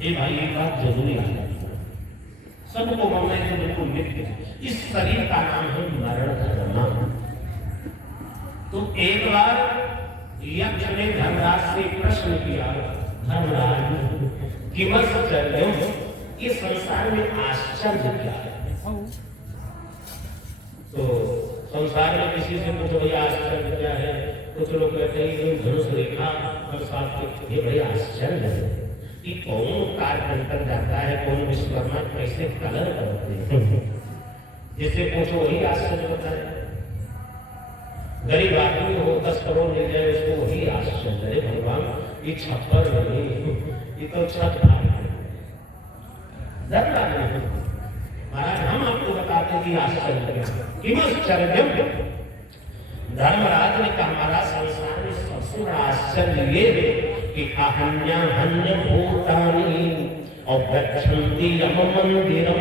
ये भाई एक बात जरूरी है, सबको मरना है तो बिल्कुल मित्र है। इस शरीर का नाम है मरण करना। तो एक बार यक्ष ने धर्मराज से प्रश्न किया, धर्मराज किमश्चर्यम, ये संसार में आश्चर्य क्या है? तो संसार में किसी से पूछो भैया आश्चर्य क्या है, कुछ लोग कहते हैं कि धनुष रेखा बरसात के, ये बड़े आश्चर्य है कि कौन कारपेंटर जाता है, कौन विश्वकर्मा कैसे कलर करते हैं, जिससे पूछो वही आश्चर्य होता है। गरीब आदमी हो 10 करोड़ मिल जाए उसको वही आश्चर्य है। भगवान ये छप्पर नहीं, ये तो छत महाराज, हम आपको बताते हैं कि आश्चर्य किमश्चर्यम। धर्मराज ने कहा हमारा संसार में सबसे बड़ा आश्चर्य ये है कि अहन्या हन्य भूतानि और गच्छन्ति यम मंदिरम।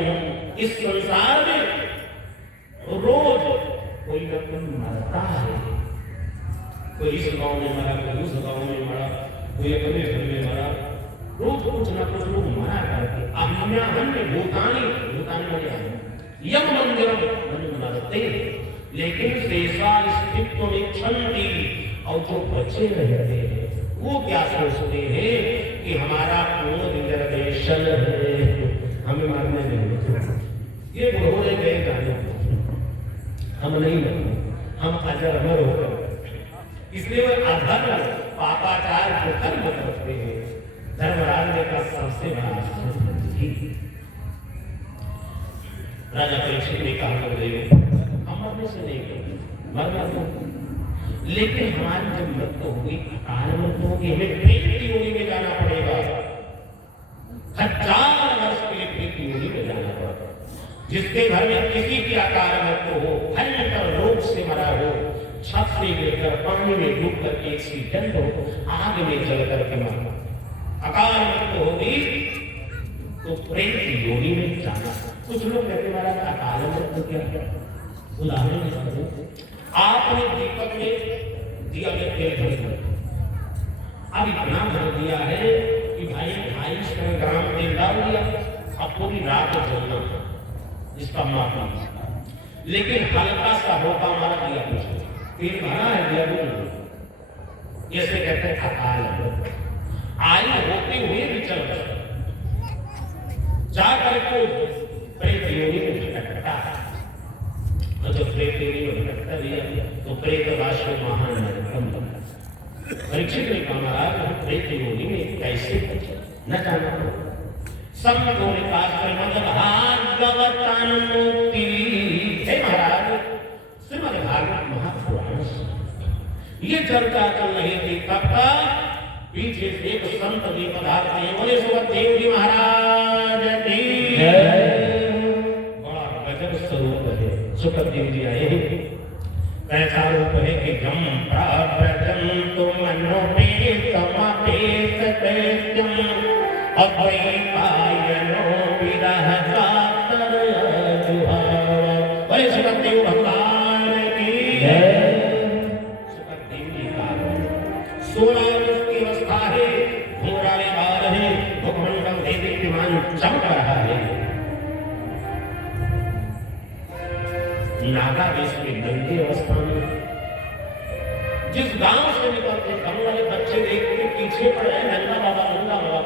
इस संसार में रोज कोई न कोई मरता है, कोई इस गांव में मरा, कोई उस गांव में मरा, कोई अपने घर में मरा, रोज कुछ न कुछ लोग मरा करके। अहन्या हन्य भूतानि, भूतानि में यम मंदिरम मरते, लेकिन शेषा स्थित्व इच्छन्ति, और जो बचे रहते हैं वो क्या सोचते हैं कि हमारा पूर्ण रिजर्वेशन है, हमें मारने नहीं। ये बुढ़ोड़े गए गाने, हम नहीं मरते, हम अजर अमर होकर, इसलिए वे अधर्म पापाचार को कर्म करते हैं। धर्मराज ने का सबसे बड़ा राजा परीक्षित ने कहा हम मरने से नहीं करेंगे, मरना तो, लेकिन हमारी जब मृत्यु होगी, अकाल मृत्यु होगी, हमें प्रेत की योनि में जाना पड़ेगा। 1000 वर्ष के लिए प्रेत की योनि में जाना पड़ेगा। जिसके घर में किसी की अकाल मृत्यु हो, भयंकर रोग से मरा हो, छत से गिरकर पानी में डूब कर एक्सीडेंट हो, आग में जल करके मरा, अकाल मृत्यु होगी तो प्रेत की योनि में जाना। कुछ लोग कहते वाला अकाल मृत्यु क्या? उदाहरण आपने दीपक में दिया में तेल भर दिया, अब इतना भर दिया है कि भाई 250 ग्राम तेल डाल दिया, अब पूरी रात जलना, इसका मापना। लेकिन हल्का सा होता हमारा दिया कुछ तेल भरा है, दिया भी जैसे कहते हैं अकाल आयु होते हुए भी चल जाकर के प्रेत योनि में भटकता है। जो प्रेत योनि में भटकता दिया तो प्रेत वाशो महान नरकम। परीक्षित ने कहा महाराज प्रेत योनि में कैसे बचे न जाना। सब लोगों ने भागवतानुमुक्ति, हे महाराज श्रीमद् भागवत महापुराण ये चर्चा चल रही थी, तब तक पीछे से एक संत भी पधारते हैं, बोले सुखदेव जी महाराज की बड़ा गजब स्वरूप है। सुखदेव जी आए, ऐसा रूप है कि जम प्राप्तजंतु मनोपेतमपेत कृत्यम अद्वैपायनो विरह कातर जुहार। बोले सुखदेव भगवान की सुखदेव जी का 16 चमक रहा है। नागा देश में गंगे अवस्था में जिस गांव से निकलते गांव वाले बच्चे देख के पीछे पड़े, नंगा बाबा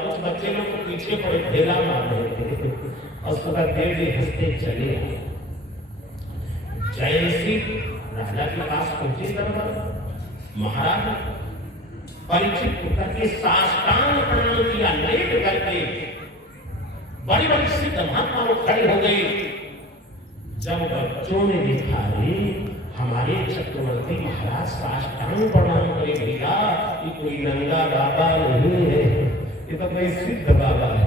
कुछ बच्चे लोग तो पीछे पड़े ढेला मार रहे थे और सुखदेव जी हंसते चले। जैसे राजा के पास पहुंचे दरबार महाराज परीक्षित पुत्र के साष्टांग प्रणाम किया, लेट करके बड़ी बड़ी सिद्ध महात्मा लोग खड़े हो गए। जब बच्चों ने देखा हमारे चक्रवर्ती महाराज साष्टांग प्रणाम करे, भैया ये कोई नंगा बाबा नहीं है, ये तो कोई सिद्ध बाबा है।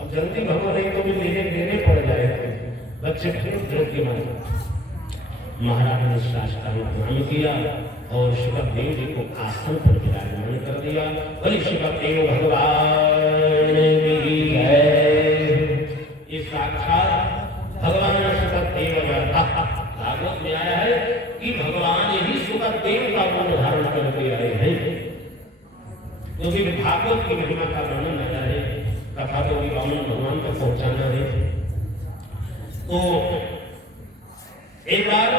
अब जल्दी भगवान नहीं तो भी लेने पड़ जाएगा। बच्चे फिर के महाराज ने साष्टांग प्रणाम किया और सुखदेव जी को आसन पर विराजमान कर दिया। बोले सुखदेव भगवान की जय। ये साक्षात भगवान सुखदेव भागवत में आया है कि भगवान ही सुखदेव का रूप धारण करके आए हैं, क्योंकि भागवत की महिमा का वर्णन आता है। तो एक बार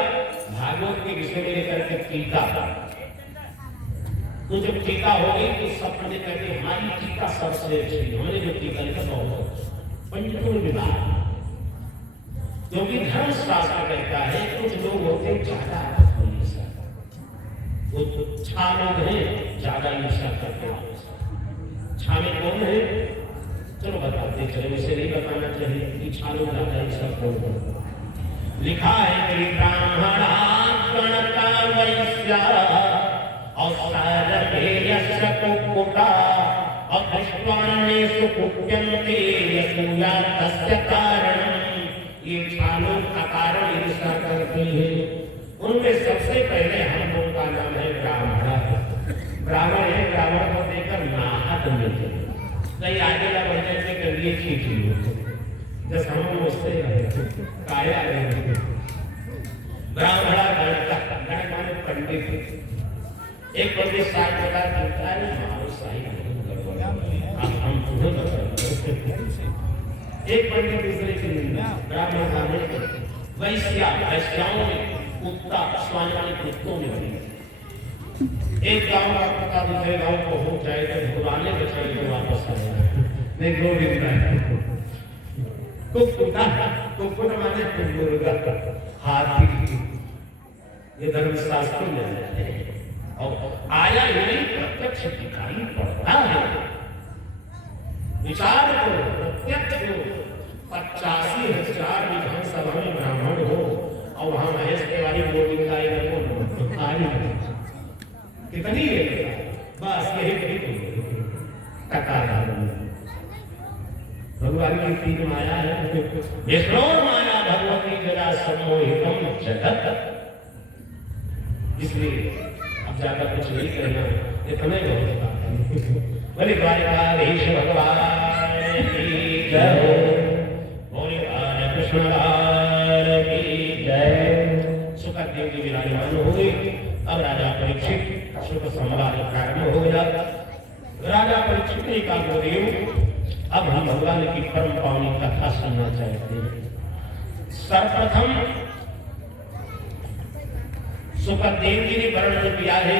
भागवत के विषय में लेकर के टीका, तो जब टीका हो गई तो सब पंडित कहते हमारी टीका सबसे अच्छी, हमने जो टीका लिखा बहुत पंडितों में विवाद, क्योंकि धर्मशास्त्र कहता है कुछ लोग होते ज्यादा वो छा लोग हैं ज्यादा ईर्षा करते हैं। छा में कौन है? चलो बताते चलो, इसे नहीं बताना चाहिए कि छा लोग ज्यादा ईर्षा कौन है। लिखा है कि ब्राह्मणा गणका वैश्या और सारभेयस्य कुक्कुटा और दृष्टान्येषु कुप्यन्ते यसूया तस्य कारणम्। ये छा लोग अकारण ईर्षा करते हैं। उनमें सबसे पहले हम लोग का नाम है ब्राह्मण। ब्राह्मण है, ब्राह्मण को देकर नाहक मिलते नहीं, आगे ना बढ़ जाते कर लिए खींच लिए जैसे हम उससे काया रहे। ब्राह्मणा गण माने पंडित। एक पंडित साथ बता देता है हमारे साहिब हम तुम्हें बता। एक पंडित दूसरे की निंदा, ब्राह्मण ब्राह्मण वैश्या वैश्याओं में कुत्ता स्वामी कुत्तों में बनी। एक गांव का कुत्ता दूसरे गांव को हो जाए तो भुलाने बचाए तो वापस आ जाए, नहीं दो दिन रहे। कुकुट माने मुर्गा, हाथी, ये धर्मशास्त्र में है और आया यही प्रत्यक्ष दिखाई पड़ता है। विचार करो, प्रत्यक्ष हो 85,000 विधानसभा में ब्राह्मण हो और वहां महेश तिवारी बोर्डिंग का कितनी है? बस यही भगवान की तीन माया है। विष्णुर माया भगवती जरा सम्मोहितम जगत। इसलिए अब ज्यादा कुछ नहीं कहना, इतने बहुत बोले द्वारिकाधीश भगवान की जय, बोले कृष्ण की जय। सुखदेव जी विराजमान हो गए। अब राजा परीक्षित शुभ संवाद प्रारंभ हो गया। राजा परीक्षित ने कहा गुरुदेव अब हम भगवान की परम पावनी कथा सुनना चाहते हैं। सर्वप्रथम सुखदेव जी ने वर्णन किया है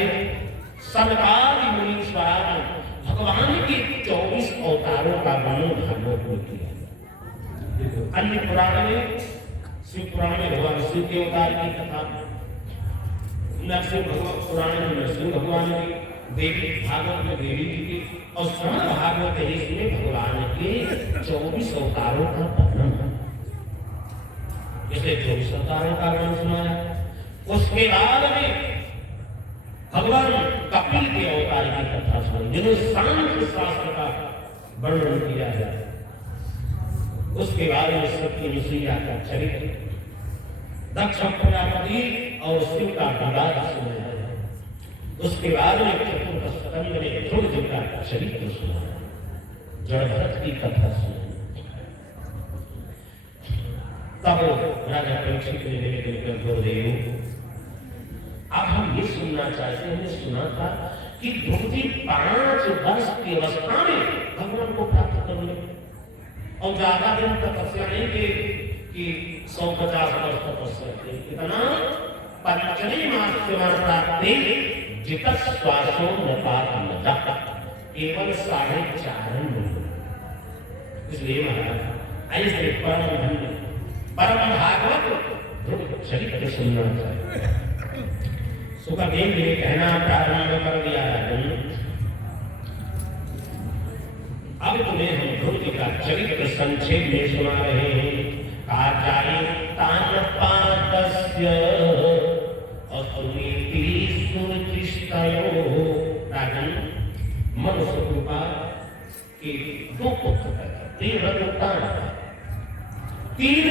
सनकादि मुनीश्वरान भगवान के 24 अवतारों का वर्णन भागवत में किया। अन्य पुराण में शिव पुराण में भगवान शिव के अवतार की कथा, नरसिंह भगवान पुराण में नरसिंह भगवान की, देवी भागवत में देवी जी की, और श्रवण भागवत है इसमें भगवान के 24 अवतारों का वर्णन है। इसलिए 24 अवतारों का वर्णन सुनाया। उसके बाद में भगवान कपिल के अवतार की कथा सुनी, जिन्हें सांख्य शास्त्र का वर्णन किया है। उसके बाद में सत्य ऋषिया का चरित्र, दक्ष प्रजापति और शिव का विवाद सुनाया है। उसके बाद में चतुर्दश स्कंद में ध्रुव जी का चरित्र सुनाया, जड़भरत की कथा सुनाई। तब राजा परीक्षित ने निवेदन गुरुदेव अब हम ये सुनना चाहते हैं। हमने सुना था कि ध्रुव जी 5 वर्ष की अवस्था में भगवान को प्राप्त कर ले और ज्यादा दिन तपस्या नहीं कि 150 वर्ष तपस्या की। इतना पंचमी मास प्राप्ति जित श्वासो नपात केवल 4.5 मिनट। इसलिए महाराज ऐसे परम भागवत ध्रुव चरित्र सुनना चाहिए। सुखदेव जी ने कहना प्रारंभ कर दिया है। अब तुम्हें हम ध्रुव जी का चरित्र संक्षेप में सुना रहे हैं। राजन मनुष्य कृपा के 2 पुत्र, 3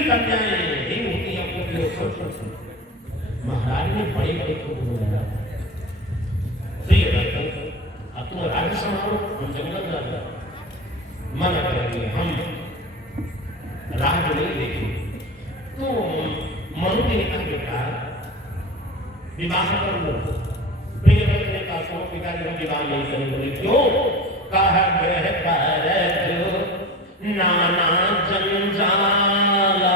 कन्याएं नहीं होती अपने महाराज ने बड़े बड़े पुत्र बनाया। अब तुम राज्य संभालो, हम जंगल राजा मना करेंगे, हम राज नहीं देखेंगे। तो मनु ने कहा बेटा विवाह कर लो। प्रिय ने कहा सो पिताजी हम विवाह नहीं करेंगे। क्यों? कहा ग्रह कार्य नाना जंजाला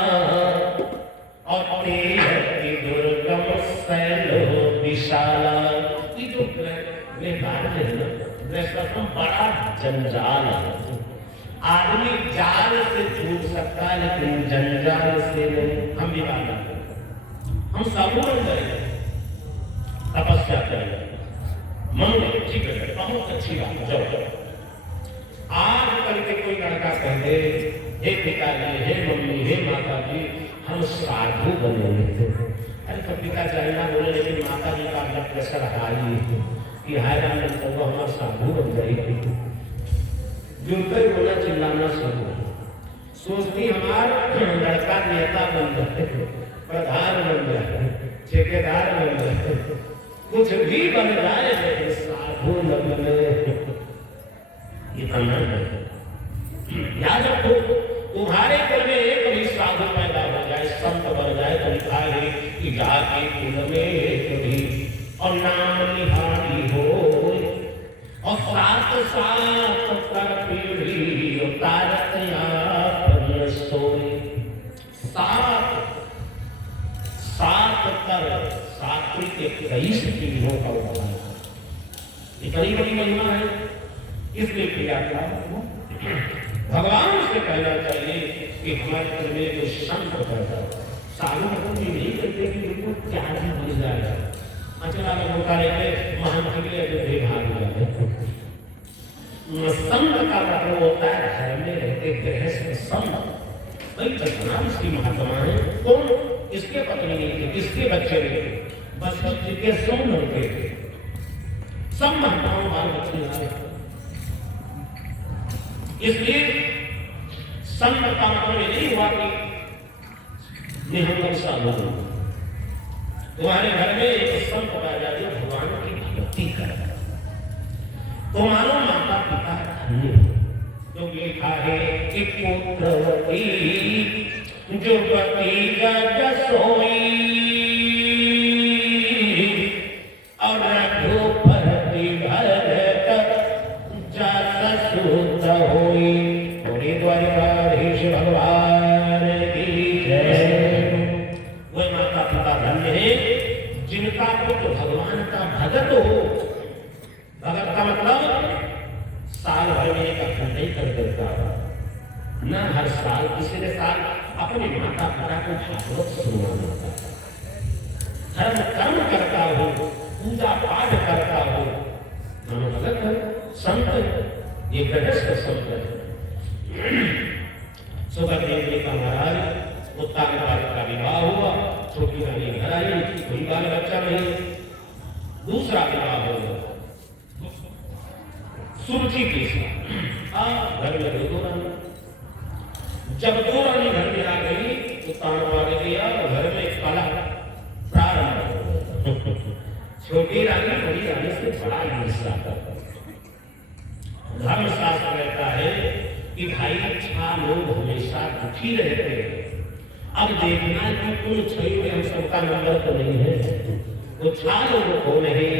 जंजाल। आदमी जाल से छूट सकता है लेकिन जंजाल से नहीं। हम भी बात करते, हम साबुन करेंगे, तपस्या करेंगे, मन में ठीक है, बहुत अच्छी बात। चलो आज कल के कोई लड़का कह दे, हे पिताजी, हे मम्मी, हे माता जी, हम साधु बनेंगे। अरे तो पिताजी ना बोले, लेकिन माता जी का ब्लड प्रेशर हाई है कि हाय राम तो हमारा साधु बन जाएगी। जुड़कर बोला, चिल्लाना शुरू, सोचती हमारा लड़का नेता बन जाए, प्रधान बन जाए, ठेकेदार बन जाए, कुछ भी बन जाए, लेकिन साधु न बने। ये करना है। याद रखो, तुम्हारे घर में एक भी साधु पैदा हो जाए, संत बन जाए, तो लिखा है कि जाके कुल में कभी और नाम निहारी हो, और सात सात कर पीढ़ी उतारत याद सोए। सात सात कर सात्विक के 23 पीढ़ियों का उदाहरण, ये बड़ी बड़ी महिमा है। इसलिए किया था भगवान से कहना चाहिए कि हमारे घर में जो संत पैदा, साधु मतलब ये नहीं करते कि उनको क्या भी मिल जाएगा। अचला में होता रहते महान के लिए भाग जाए। संत का मतलब होता है घर में रहते गृहस्थ संत। भाई बदनाम इसकी महात्मा है, कौन? इसके पत्नी नहीं थे, इसके बच्चे नहीं थे, बस के सौ लड़के थे, सब महात्माओं बाल बच्चे आए। इसलिए संत का मतलब नहीं हुआ कि निहंगम साधु। तुम्हारे घर में एक संत पैदा जो भगवान की भक्ति करे, तो मानो माता पिता धन्य, जो लिखा है कि पुत्रवती जो पति गज सोई और रघुपति भरत जस सुत होई। थोड़ी द्वारकाधीश भगवान की जय। वह माता पिता धन्य है जिनका पुत्र भगवान का भगत हो। भगत का मतलब साल भर में एक अखंड नहीं कर देता न, हर साल पिछले साल अपने माता पिता को भागवत सुनाना होता, धर्म कर्म करता हो, पूजा पाठ करता हो, भगत है, संत, ये गृहस्थ संत है। सुखदेव जी का महाराज उत्तानपाद का विवाह हुआ, छोटी रानी घर आई, कोई बाल बच्चा नहीं। दूसरा विवाह हुआ सुरुचि के साथ, घर में दो रानी। जब दो रानी घर में आ गई तो तानपाद गया और घर में कलह प्रारंभ हो। छोटी रानी बड़ी रानी से बड़ा ईर्ष्या करता। धर्मशास्त्र कहता है कि भाई छह लोग हमेशा दुखी रहते हैं। अब देखना कि उन छह में हम सबका नंबर तो नहीं है। वो छह लोग कौन है?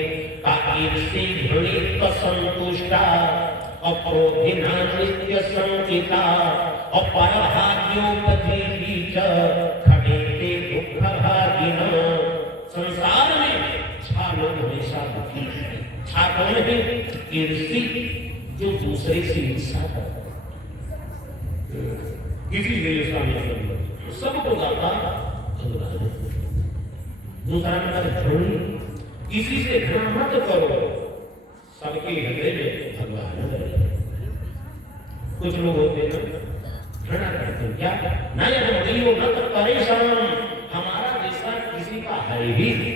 ईर्षि घृणित संतुष्टा और क्रोधिना नित्य संकिता और परभाग्योपधि बीच खड़ेते दुख भागिना। संसार में छह लोग हमेशा दुखी हैं। छह कौन है? ईर्षि, जो दूसरे से ईर्षा करता है, किसी से ईर्षा नहीं करता, सबको ज्यादा भगवान। दूसरा नंबर घृणी, किसी से घृणा मत करो, सबके हृदय में भगवान है। कुछ लोग होते हैं घृणा करते हैं, क्या न तो परेशान, हमारा जैसा किसी का है ही नहीं,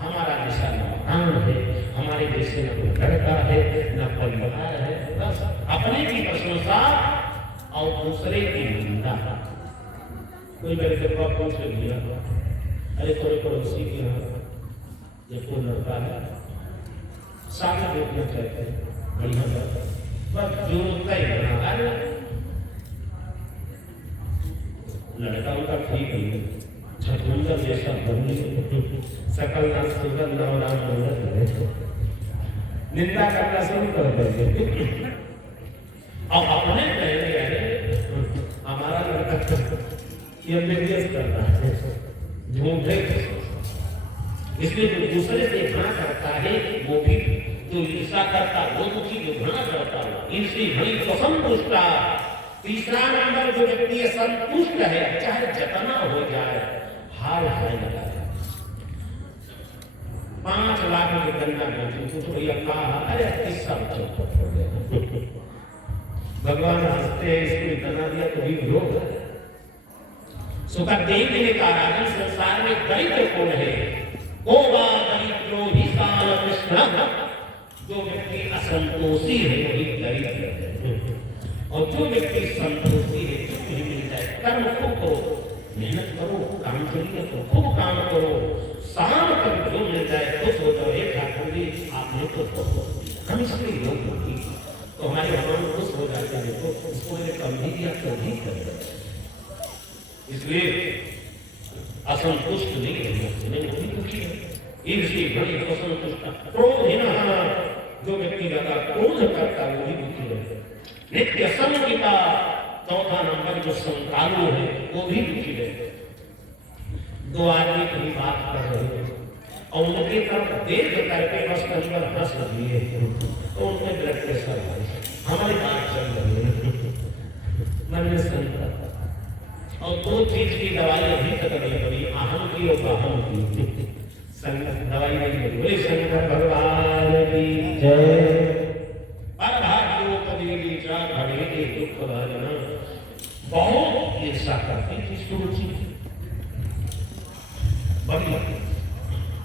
हमारा जैसा न मकान है, हमारे जैसे न कोई लड़का है, न परिवार है, बस अपने की प्रशंसा और दूसरे की निंदा। कोई मेरे से पूछ लिया, अरे थोड़े पड़ोसी के यहाँ ये कोई लड़का है, सामने देखना चाहते हैं, बढ़िया बस जो ही बना लड़का उनका ठीक है, छठुंदर जैसा बनी, सकल नाम सुंदर नाम राम मंगल, निंदा करना शुरू कर देंगे। और अपने कहेंगे हमारा लड़का ये बिजनेस करता है, झूठे। इसलिए जो दूसरे से घृणा करता है वो भी, जो जो ईर्षा करता वो दुखी, जो घृणा करता ईर्षी भली तो संतुष्टा। तीसरा नंबर जो व्यक्ति संतुष्ट है, चाहे जितना हो जाए हार नहीं लगाए। 5 लाख की गन्ना बेची तो भैया कहा अरे किस्सा छोड़ गया, भगवान हंसते हैं इसको बना दिया तो भी लोग सुखदेव ने कहा संसार में दरिद्र कौन है? होगा दरिद्रो ही काल कृष्ण। जो व्यक्ति असंतोषी है वही दरिद्र है, और जो व्यक्ति संतोषी है जो भी मिल जाए कर्म खूब करो, मेहनत करो, काम करिए तो खूब काम करो, शाम तक जो मिल जाए खुश हो जाओ। एक ठाकुर जी आपने तो हम इसलिए योग होगी तो हमारे भगवान खुश हो जाते हैं, तो उसको मैंने कम ही दिया तो भी कर। इसलिए असंतुष्ट नहीं है, दुखी है। ईर्षी भली असंतुष्ट क्रोध जो व्यक्ति लगा क्रोध करता है वो भी दुखी है। नित्य संगीता, चौथा नंबर जो संकालु है वो भी दुखी है। 2 आदमी की बात कर रहे हैं और उनकी तरफ देख करके बस अंदर हंस रही है तो उनके ब्लड प्रेशर हमारी बात चल रही है, मन में संकट और 2 चीज की दवाई अभी तक नहीं बनी, अहम की और बाहम की दवाई नहीं बनी। बोले शंकर भगवान की जय। दुख भजना बहुत ईर्षा करती थी सुरुचि बड़ी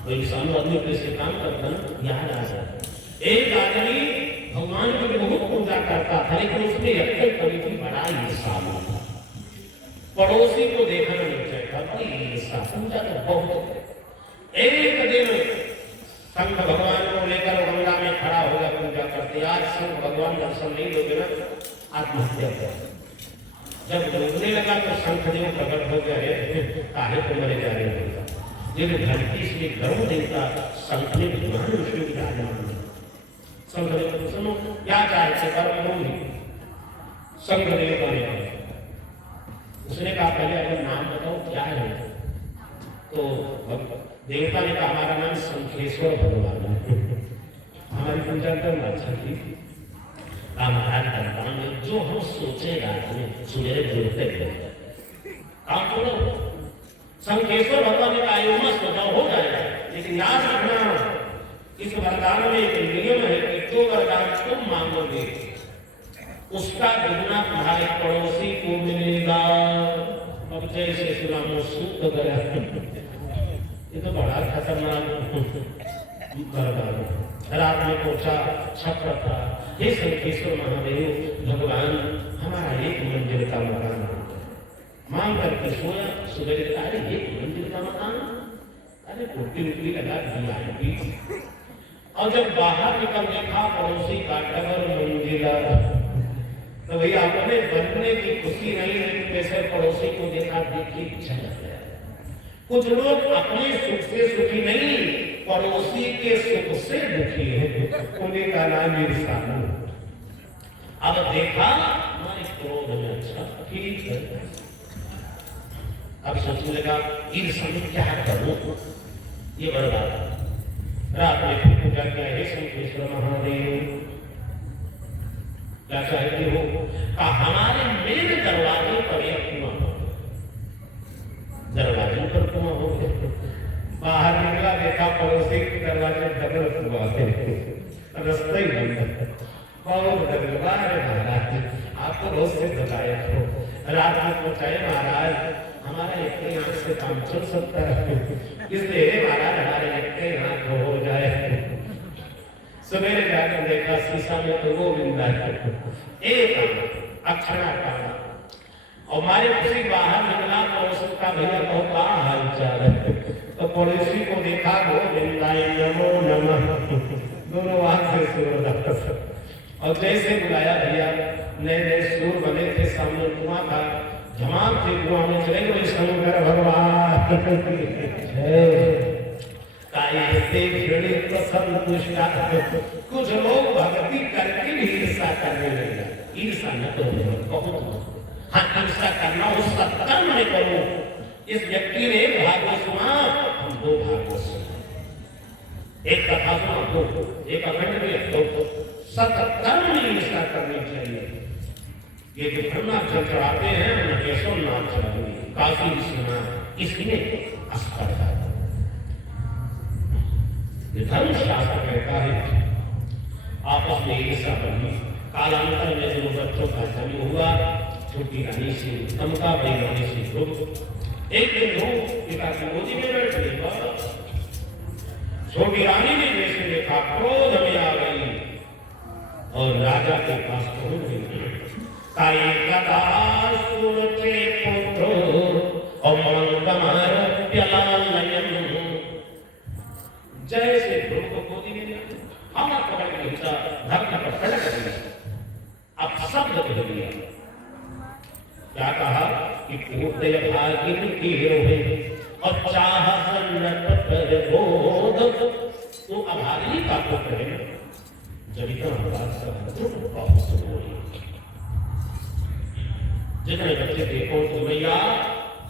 कोई सामने आदमी कैसे काम करता ना याद आ जाए। एक आदमी भगवान की बहुत पूजा करता था लेकिन उसने यत्न कभी भी बड़ा ईर्षा था, पड़ोसी को देखना नहीं चाहता, ईर्षा पूजा तो बहुत। एक दिन शंख भगवान को लेकर गंगा में खड़ा होगा पूजा करते, आज शंख भगवान दर्शन नहीं दोगे ना आत्महत्या कर। जब डूबने लगा तो शंखदेव प्रकट हो गए, काहे को मरे जा रहे होगा ये धरती से गर्व देता शंख ने विद्वान विष्णु की आज्ञा। शंखदेव सुनो क्या चाहते कर्म करूंगी। शंखदेव का उसने कहा पहले अगर नाम बताओ क्या है, तो देवता ने कहा हमारा नाम शंखेश्वर भगवान है, हमारी पूजा करना अच्छा थी। महाराज भगवान ने जो हम सोचे रात में सुनेरे जुड़ते गए आप बोलो शंखेश्वर भगवान ने कहा मस्त हो जाएगा, लेकिन याद रखना इस वरदान में एक नियम है कि जो वरदान तुम मांगोगे उसका दुगना तुम्हारे पड़ोसी को मिलेगा। अब जैसे सुनामो सूख गया, ये तो बड़ा खतरनाक वरदान। रात में पहुंचा छप्पर था, हे शंखेश्वर महादेव भगवान हमारा एक मंदिर का मकान मांग करके सोया। सुबह अरे एक मंदिर का मकान, अरे रोटी रोटी लगा दिया। और जब बाहर निकल देखा पड़ोसी का डबल मंजिला, तो भैया अपने बनने की खुशी नहीं लेकिन वैसे पड़ोसी को देखा देखी चला गया। कुछ लोग अपने सुख से सुखी नहीं, पड़ोसी के सुख से दुखी है, उन्हीं का नाम ईर्षा। अब देखा हमारे क्रोध में अच्छा ठीक है, अब सोचने लगा ईर्षा में क्या करूं, ये बर्बाद। रात में पूजा किया, हे शंखेश्वर महादेव क्या चाहते हो? हमारे मेरे दरवाजे पर एक कुआं, दरवाजे पर कुआं हो गया। बाहर निकला देखा पड़ोसी के दरवाजे डबल कुआं है, रास्ता ही बंद। बहुत डरवा है महाराज, आपको बहुत से बताया हो। रात में पहुंचाए महाराज हमारा एक आंख से काम चल सकता है, इसलिए महाराज हमारे एक आंख हो जाए। सवेरे जाकर देखा शीशा में तो वो बिंदा एक अक्षरा का और हमारे किसी बाहर निकला तो उसका भैया कहो का हाल चाल है, तो पड़ोसी को देखा वो बिंदाई नमो नमः, दोनों आंख से सूर। और जैसे बुलाया भैया नए नए सूर बने थे, सामने कुआं था, धमाम थे कुआं में चले गए। शंकर भगवान कुछ लोग भक्ति करके भी ईर्षा करने लगे। ईर्षा न करो, बहुत हाँ ईर्षा करना हो सत्कर्म में करो। इस व्यक्ति ने भागवत सुना, हम 2 भागवत सुना। एक कथा सुना, एक अखंड में तो सतकर्म निष्ठा करनी चाहिए। ये जो धर्मनाथ जब चढ़ाते हैं उन्हें यशोनाथ चढ़ाएंगे, काशी विश्वनाथ, इसमें स्पर्धा। ये धर्म शास्त्र कहता है आपस में ईर्षा करनी। कालांतर में जो बच्चों का जन्म हुआ, छोटी रानी से तमका, बड़ी रानी से ध्रुव, एक दिन ध्रुव पिता की गोदी में बैठ गए। छोटी रानी ने जैसे देखा क्रोध में आ गई और राजा के पास पहुंच गई। काई कदा सुरते पुत्रो अमंगमारप्यलालयम्, जैसे ध्रुव को गोदी में लिया, हम पकड़ के हिंसा धरती पर पलट दिया। अब शब्द बदल दिया, क्या कहा कि पूर्णय भागिन की रोहे और चाह सन्नत पर बोध, तो अभागिनी का पुत्र है जब इतना बहुत सुनोई। जितने बच्चे देखो तो मैया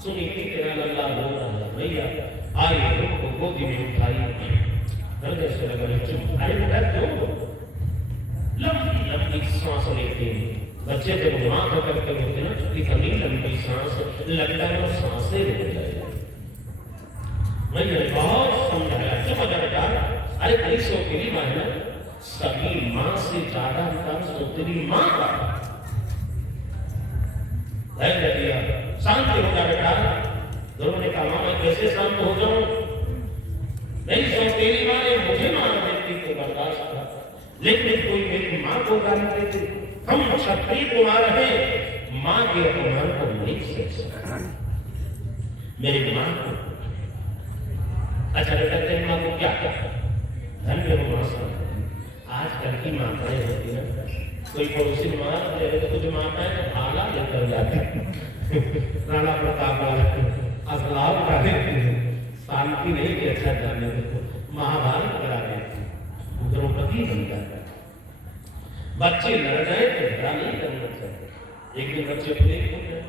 सुनी कि तेरा लल्ला रो रहा है, मैया आई ध्रुव को गोदी में उठाई, हृदय से लगा चुप अरे बेटा क्यों, लंबी लंबी सांस लेते हैं बच्चे। जब मां का करते होते ना इतनी लंबी सांस लगता है वो सांसें रुक जाए। मैंने बहुत समझाया क्यों बता बेटा, अरे कैसो तेरी मां है ना, सभी मां से ज्यादा कर्ज तो तेरी मां का। धैर्य दिया, शांत हो जा बेटा। ध्रुव ने कहा मैं कैसे शांत हो जाऊं, नहीं सो तेरी मां ने मुझे मार देती तो बर्दाश्त था, लेकिन कोई मेरी मां को गाली देती। हम क्षत्रिय कुमार हैं, मां के अपमान को नहीं सह सकता। मेरी मां को अच्छा बेटा तेरी मां को क्या कहा, धन्य हो मां। आजकल की माताएं होती है, कोई पड़ोसी मार दे तो कुछ माताएं तो भाला लेकर जाती राणा प्रताप असलाव कर देती है, शांति नहीं कि अच्छा जाने दो, महाभारत करा देती, द्रौपदी बन जाता है। बच्चे लड़ गए तो झगड़ा नहीं करना चाहिए। एक दिन बच्चे प्रेम हो गए,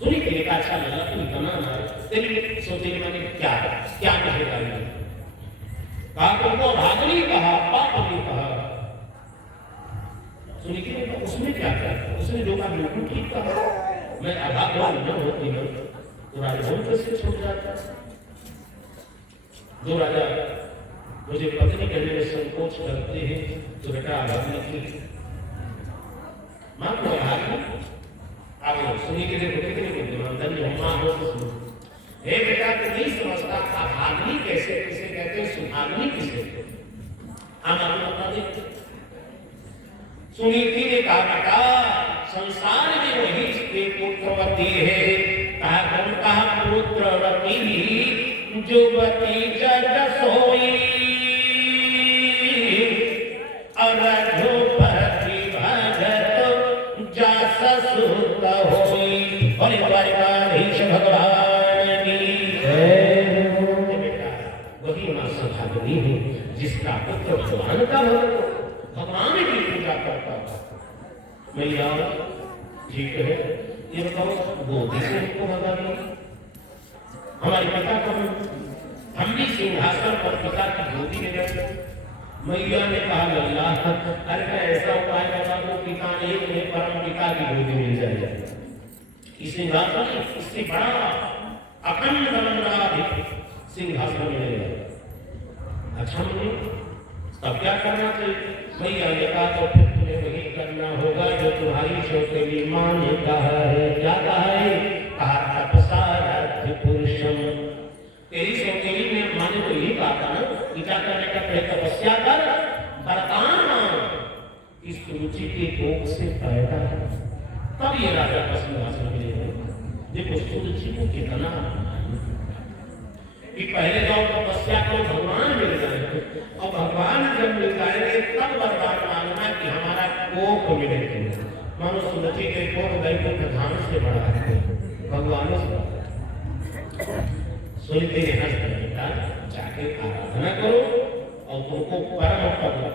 सुनी कि अच्छा लगा तू इतना मारे, तेरी सोचे मैंने क्या क्या कहेगा, कहा तुमको भागनी कहा, पाप नहीं कहा। सुनी कि उसने क्या किया, उसने जो कहा बिल्कुल ठीक कहा। मैं आधा न होती ना तो राजा कैसे छूट जाता। जो राजा मुझे पत्नी कहने में संकोच करते हैं तो बेटा आभागनी की मां को आभागनी आप सुनी के देखो कितने बुद्धिमान धन्य मां हो तो सुनो। हे बेटा तू नहीं समझता अभागनी कैसे किसे कहते हैं, सुभागनी किसे कहते हैं, हम आपको बता देते। सुनीति ने कहा बेटा संसार में वही स्त्री पुत्रवती है, कहा पुत्रवती जुवती जग सोई, अरघुपति भगत जस सुत होई। और द्वारिकाधीश भगवान की बेटा वही मां सुभागनी है जिसका पुत्र भगवान का भगवान की पूजा करता था। मैया ठीक है, ये बताओ गोदी से हमको भगा दिया, हमारे पिता को हम भी सिंहासन पर पिता की गोदी में गए। मैया ने कहा लल्ला अरे मैं ऐसा उपाय बता दो पिता एक में परम पिता की गोदी मिल जाए, इस सिंहासन इससे बड़ा अखंड सिंहासन मिलेगा। अच्छा मुझे तब क्या करना चाहिए, मैया ने कहा तो फिर तुम्हें वही करना होगा जो तुम्हारी सौतेली मां ने कहा है। क्या कहा है, कहा तपसाराध्य पुरुषम, तेरी सौतेली में मां ने तो यही कहा था ना कि क्या करने का पहले तपस्या कर, वरदान मांग, इस रुचि के भोग से पैदा है तब ये राजा का सिंहासन मिलेगा। देखो सुरुचि को कितना कि पहले जाओ तपस्या करो भगवान मिल जाएंगे, और भगवान जब मिल जाएंगे तब वरदान मांगना कि हमारा कोप मिले। मानो सुरुचि के कोप गए तो प्रधान से बड़ा है, भगवान से सुनते बेटा जाके आराधना करो और तुमको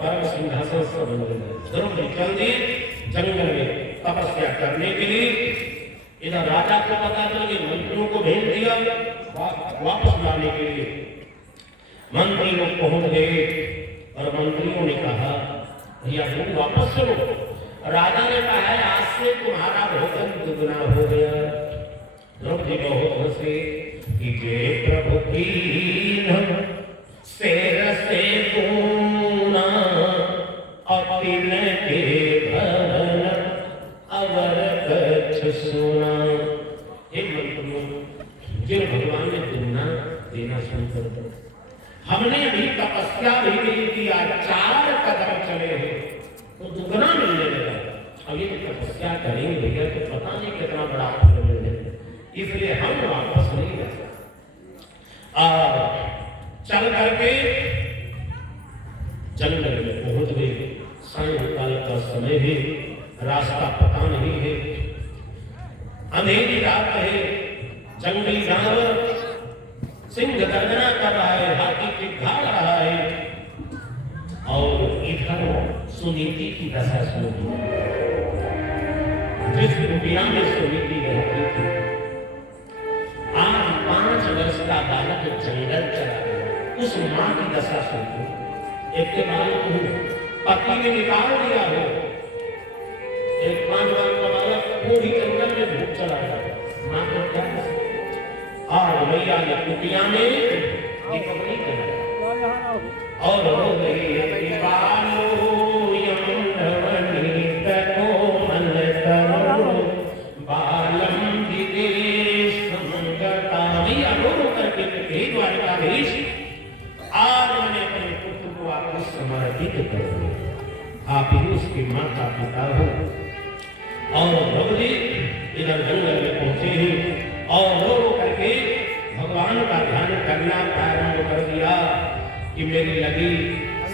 परम सिंहासन से ध्रुव निकल दिए जंगल में तपस्या करने के लिए। इधर राजा को पता चल गया, मंत्रियों को भेज दिया वापस लाने के लिए। मंत्री लोग पहुंच गए, और मंत्रियों ने कहा भैया तुम वापस चलो। राजा ने कहा है आज से तुम्हारा भोजन दुगना हो गया। द्रौपदी बहुत हंसे कि जे प्रभु कीन शेर से पूना अतिन के भवन अवर कछ सुना। हे मंत्रियों, जिन भगवान ने दुगना देना शुरू कर दिया, हमने भी तपस्या भी नहीं किया, 4 कदम चले हैं तो दुगना मिलने लगा। अब ये तपस्या करेंगे भैया तो पता नहीं कितना बड़ा फल मिलेगा, इसलिए हम वापस नहीं जा सकते। और चल करके जंगल में पहुंच गए। सायंकाल का समय है, रास्ता पता नहीं है, अंधेरी रात है, जंगली जानवर सिंह गर्जना कर रहा है, हाथी चिल्ला रहा है और इधर सुनीति की दशा शुरू हुई। जिस कुटिया में सुनीति रहती थी, आज 5 वर्ष का बालक जंगल चला गया। उस मां की दशा सुनती, एक के बालक को पति ने निकाल दिया हो, एक 5 वर्ष का बालक पूरी जंगल में भूख चला गया, मां को क्या कर सकती। और भैया ने कुटिया में दीपक नहीं कर और हो गई बालम दिदेश करके द्वारकाधीश आज मैंने अपने पुत्र को आपको समर्पित कर दिया, आप ही उसके माता पिता हो। और द्रौपदी इधर जंगल में पहुंचे हैं और रो करके भगवान का ध्यान करना प्रारंभ कर दिया कि मेरी लगी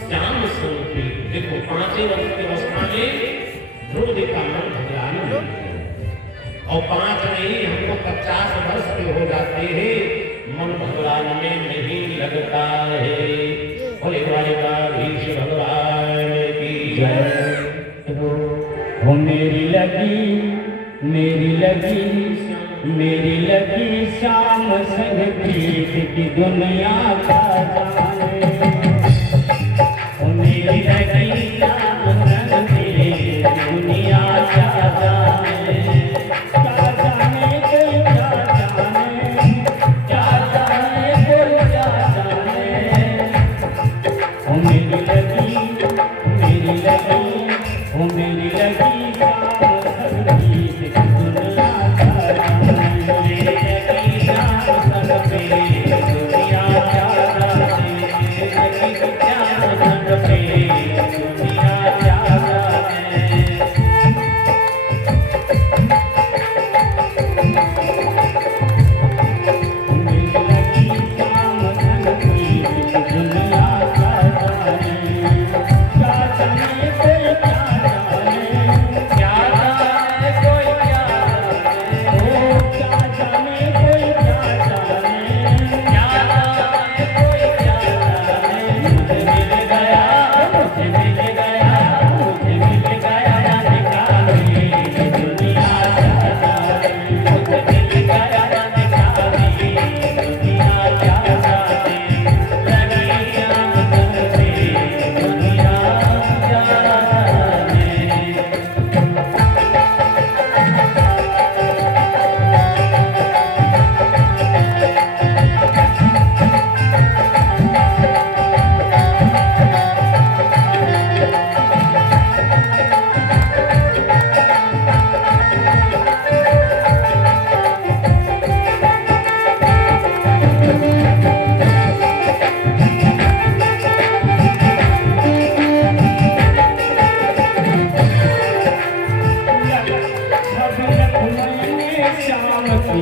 श्याम स्वरूपी। देखो 5 वर्ष के अवस्था में द्रौपदी का मन भगवान में, और 5 नहीं हमको 50 वर्ष के हो जाते हैं, मन भगवान में नहीं लगता है। बोले द्वारकाधीश भगवान की जय हो। मेरी लगी श्याम संग प्रीत की दुनिया का जाने। मेरी लगी श्याम संग प्रीत की दुनिया का जाने। क्या जाने कोई क्या जाने, क्या जाने कोई क्या जाने। मेरी लगी श्याम संग प्रीत की दुनिया का जाने।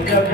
जब